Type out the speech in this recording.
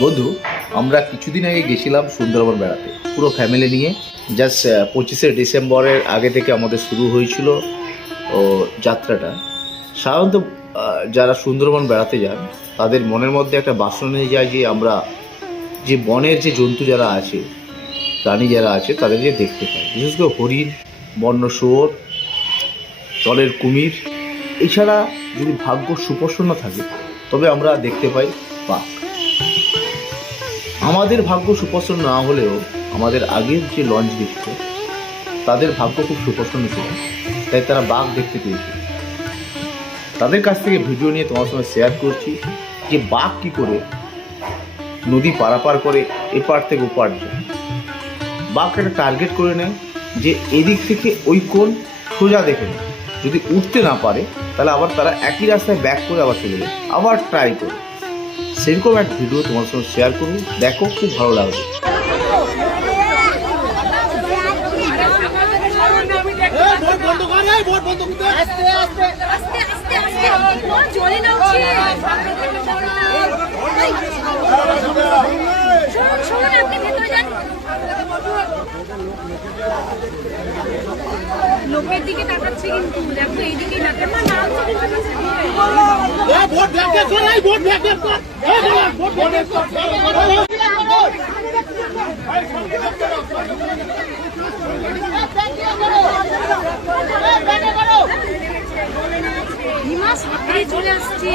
বন্ধু, আমরা কিছুদিন আগে গেছিলাম সুন্দরবন বেড়াতে। পুরো ফ্যামিলি নিয়ে। জাস্ট পঁচিশে ডিসেম্বরের আগে থেকে আমাদের শুরু হয়েছিল, ও, যাত্রাটা। সাধারণত যারা সুন্দরবন বেড়াতে যান, তাদের মনের মধ্যে একটা বাসনা নিয়ে যায় যে আমরা যে বনের যে জন্তু যারা আছে, প্রাণী যারা আছে, তাদেরকে দেখতে পাই। বিশেষ করে হরিণ, বন্য শুয়োর, জলের কুমির। এছাড়া যদি ভাগ্য সুপ্রসন্ন থাকে, তবে আমরা দেখতে পাই বাঘ আমাদের ভাগ্য সুপ্রসন্ন না হলেও আমাদের আগের যে লঞ্চ দিচ্ছে তাদের ভাগ্য খুব সুপ্রসন্ন ছিল। তাই তারা বাঘ দেখতে পেয়েছে। তাদের কাছ থেকে ভিডিও নিয়ে তোমার সঙ্গে শেয়ার করছি যে বাঘ কি করে নদী পারাপার করে এপার থেকে ওপার যায়। বাঘ একটা টার্গেট করে নেয় যে এদিক থেকে ওই কোণ সোজা দেখে নেয়। যদি উঠতে না পারে, তাহলে আবার তারা একই রাস্তায় ব্যাক করে আবার চলে যায়। আবার ট্রাই করে। সেরকম এক ভিডিও তোমার সঙ্গে শেয়ার করুন দেখো খুব ভালো লাগবে লোকের দিকে তাকাচ্ছে কিন্তু দেখো এইদিকে চলে আসছে।